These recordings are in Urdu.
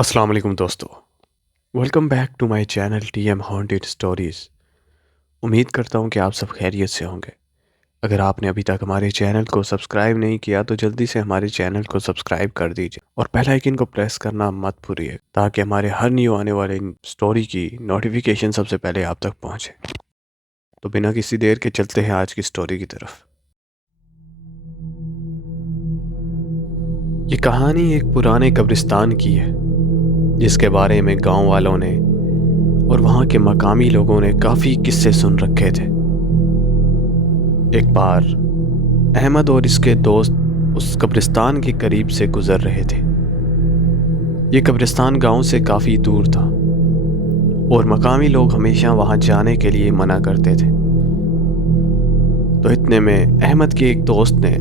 السلام علیکم دوستو، welcome back to my channel T M haunted stories. امید کرتا ہوں کہ آپ سب خیریت سے ہوں گے۔ اگر آپ نے ابھی تک ہمارے چینل کو سبسکرائب نہیں کیا تو جلدی سے ہمارے چینل کو سبسکرائب کر دیجئے اور بیل آئیکن کو پریس کرنا مت بھولیے تاکہ ہمارے ہر نیو آنے والے اسٹوری کی نوٹیفیکیشن سب سے پہلے آپ تک پہنچے۔ تو بنا کسی دیر کے چلتے ہیں آج کی اسٹوری کی طرف۔ یہ کہانی ایک پرانے قبرستان کی ہے جس کے بارے میں گاؤں والوں نے اور وہاں کے مقامی لوگوں نے کافی قصے سن رکھے تھے۔ ایک بار احمد اور اس کے دوست اس قبرستان کے قریب سے گزر رہے تھے۔ یہ قبرستان گاؤں سے کافی دور تھا اور مقامی لوگ ہمیشہ وہاں جانے کے لیے منع کرتے تھے۔ تو اتنے میں احمد کے ایک دوست نے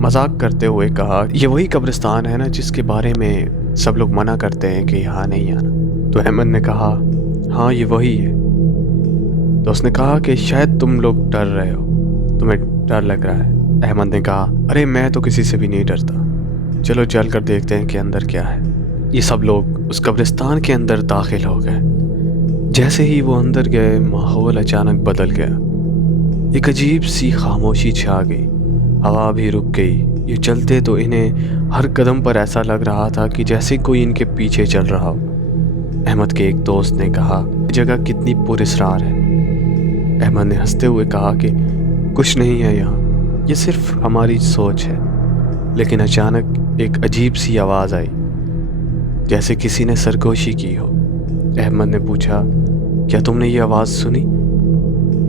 مذاق کرتے ہوئے کہا، یہ وہی قبرستان ہے نا جس کے بارے میں سب لوگ منع کرتے ہیں کہ یہاں نہیں آنا؟ تو احمد نے کہا، ہاں یہ وہی ہے۔ تو اس نے کہا کہ شاید تم لوگ ڈر رہے ہو، تمہیں ڈر لگ رہا ہے۔ احمد نے کہا، ارے میں تو کسی سے بھی نہیں ڈرتا، چلو چل کر دیکھتے ہیں کہ اندر کیا ہے۔ یہ سب لوگ اس قبرستان کے اندر داخل ہو گئے۔ جیسے ہی وہ اندر گئے ماحول اچانک بدل گیا۔ ایک عجیب سی خاموشی چھا گئی، ہوا بھی رک گئی۔ یہ چلتے تو انہیں ہر قدم پر ایسا لگ رہا تھا کہ جیسے کوئی ان کے پیچھے چل رہا ہو۔ احمد کے ایک دوست نے کہا، یہ جگہ کتنی پراسرار ہے۔ احمد نے ہنستے ہوئے کہا کہ کچھ نہیں ہے یہاں، یہ صرف ہماری سوچ ہے۔ لیکن اچانک ایک عجیب سی آواز آئی، جیسے کسی نے سرگوشی کی ہو۔ احمد نے پوچھا، کیا تم نے یہ آواز سنی؟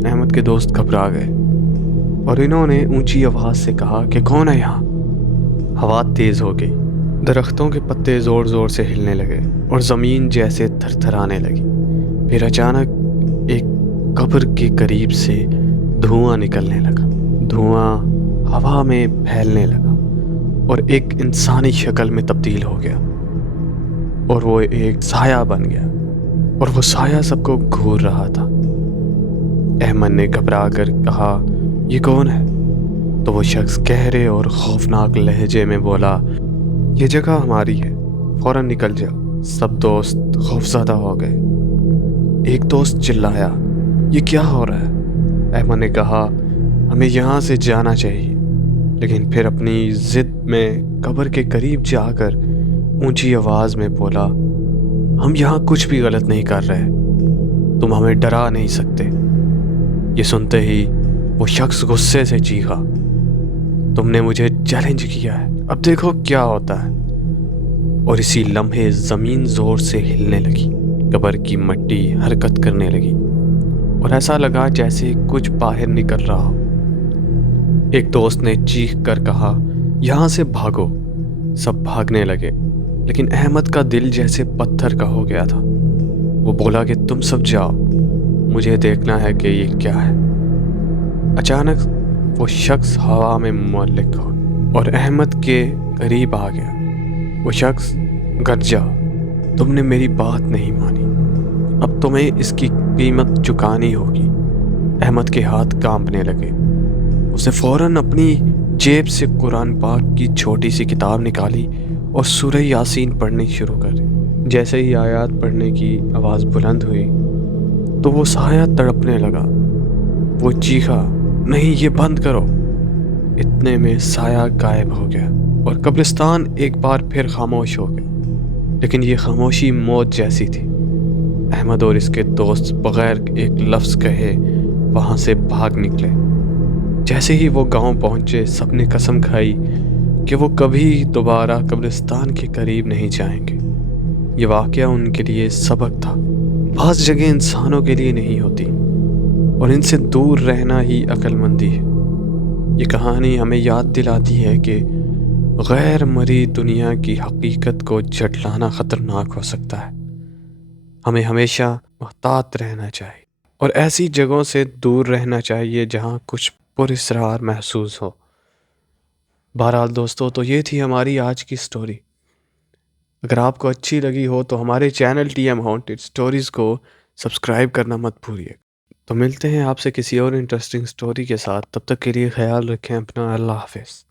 احمد کے دوست گھبرا گئے اور انہوں نے اونچی آواز سے کہا کہ کون ہے یہاں؟ ہوا تیز ہو گئی، درختوں کے پتے زور زور سے ہلنے لگے اور زمین جیسے تھر تھرانے لگی۔ پھر اچانک ایک قبر کے قریب سے دھواں نکلنے لگا۔ دھواں ہوا میں پھیلنے لگا اور ایک انسانی شکل میں تبدیل ہو گیا اور وہ ایک سایہ بن گیا اور وہ سایہ سب کو گھور رہا تھا۔ احمد نے گھبرا کر کہا، یہ کون ہے؟ تو وہ شخص گہرے اور خوفناک لہجے میں بولا، یہ جگہ ہماری ہے، فوراً نکل جاؤ۔ سب دوست خوفزدہ ہو گئے۔ ایک دوست چلایا، یہ کیا ہو رہا ہے؟ احمد نے کہا، ہمیں یہاں سے جانا چاہیے۔ لیکن پھر اپنی ضد میں قبر کے قریب جا کر اونچی آواز میں بولا، ہم یہاں کچھ بھی غلط نہیں کر رہے، تم ہمیں ڈرا نہیں سکتے۔ یہ سنتے ہی وہ شخص غصے سے چیخا، تم نے مجھے چیلنج کیا ہے، اب دیکھو کیا ہوتا ہے۔ اور اسی لمحے زمین زور سے ہلنے لگی، قبر کی مٹی حرکت کرنے لگی اور ایسا لگا جیسے کچھ باہر نکل رہا ہو۔ ایک دوست نے چیخ کر کہا، یہاں سے بھاگو۔ سب بھاگنے لگے، لیکن احمد کا دل جیسے پتھر کا ہو گیا تھا۔ وہ بولا کہ تم سب جاؤ، مجھے دیکھنا ہے کہ یہ کیا ہے۔ اچانک وہ شخص ہوا میں معلق ہو اور احمد کے قریب آ گیا۔ وہ شخص، گھر جاؤ، تم نے میری بات نہیں مانی، اب تمہیں اس کی قیمت چکانی ہوگی۔ احمد کے ہاتھ کانپنے لگے۔ اس نے فوراً اپنی جیب سے قرآن پاک کی چھوٹی سی کتاب نکالی اور سورہ یاسین پڑھنی شروع کر دی۔ جیسے ہی آیات پڑھنے کی آواز بلند ہوئی تو وہ سایہ تڑپنے لگا۔ وہ چیخا، نہیں، یہ بند کرو۔ اتنے میں سایہ غائب ہو گیا اور قبرستان ایک بار پھر خاموش ہو گیا، لیکن یہ خاموشی موت جیسی تھی۔ احمد اور اس کے دوست بغیر ایک لفظ کہے وہاں سے بھاگ نکلے۔ جیسے ہی وہ گاؤں پہنچے سب نے قسم کھائی کہ وہ کبھی دوبارہ قبرستان کے قریب نہیں جائیں گے۔ یہ واقعہ ان کے لیے سبق تھا، بعض جگہ انسانوں کے لیے نہیں ہوتی اور ان سے دور رہنا ہی عقل مندی ہے۔ یہ کہانی ہمیں یاد دلاتی ہے کہ غیر مرئی دنیا کی حقیقت کو جھٹلانا خطرناک ہو سکتا ہے۔ ہمیں ہمیشہ محتاط رہنا چاہیے اور ایسی جگہوں سے دور رہنا چاہیے جہاں کچھ پراسرار محسوس ہو۔ بہرحال دوستو، تو یہ تھی ہماری آج کی سٹوری۔ اگر آپ کو اچھی لگی ہو تو ہمارے channel T M haunted stories کو سبسکرائب کرنا مت بھولیے۔ تو ملتے ہیں آپ سے کسی اور انٹرسٹنگ سٹوری کے ساتھ، تب تک کے لیے خیال رکھیں اپنا۔ اللہ حافظ۔